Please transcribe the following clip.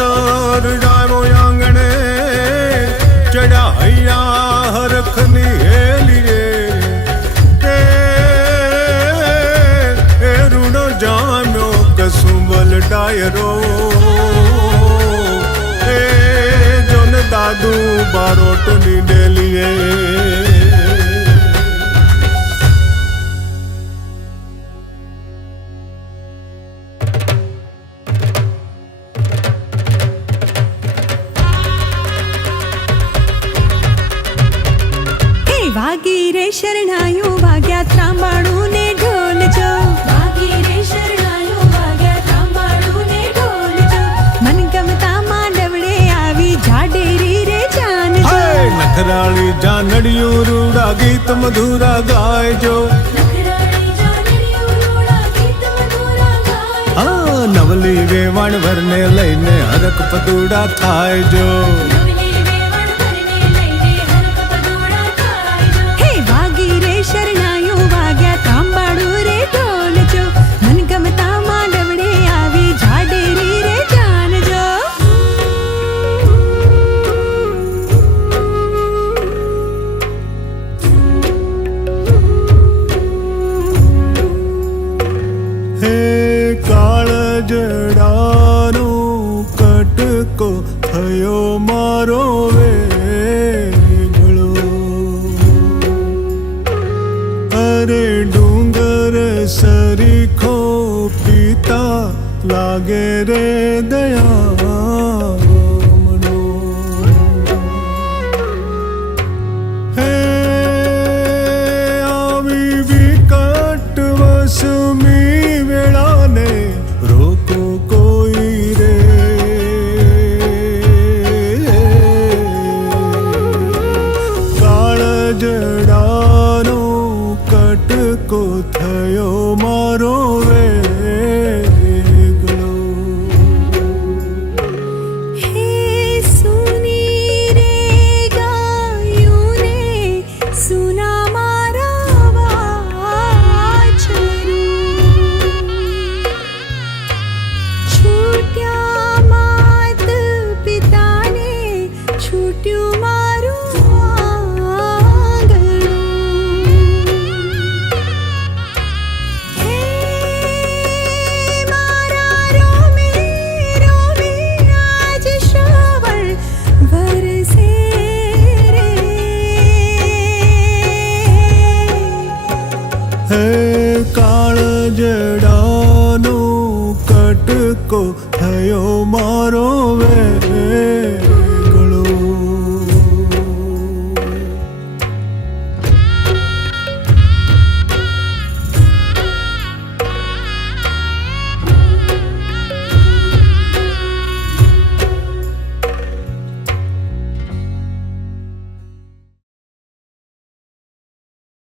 અવસર જાયો આંગણે ચડ્યા હૈયા હરખની હેલી રે એ રૂડો જામ્યો કસુંબલ ડાયરો એ જોન દાદુ બારોટની ડેલીએ વાગી રે શરણાયું વાગ્યા ત્રાંબાણું ને ઢોલ જો વાગી રે શરણાયું વાગ્યા ત્રાંબાણું ને ઢોલ જો મન ગમતા માંડવડે આવી જાડેરી રે જાન જો નખરાળી જાનડિયું રૂડા ગીત મધુરા ગાયજો નવલી વેવાણ વરને લઈને હરક પદુડા થાય જો શરણાયું વાગ્યા તાંબાડું રે ઢોલ જો મન ગમતા માંડવડે આવી જાડેરી રે જાન જો હે કાળ જડાનો કટકો થયો મારો રે ડુંગર સરીખો પીતા લાગે રે દયામણો હે આવી વિકટ વસમી વેળાને રોકો કોઈ રે કાળ જડાનો કટકો થયો મારો વેગળો હે સુની રે ગાયું ને સુના મારા વાછરું છૂટ્યા માત પિતાને છૂટ્યું મારું હે કાળ જડાનો કટકો થયો મારો વે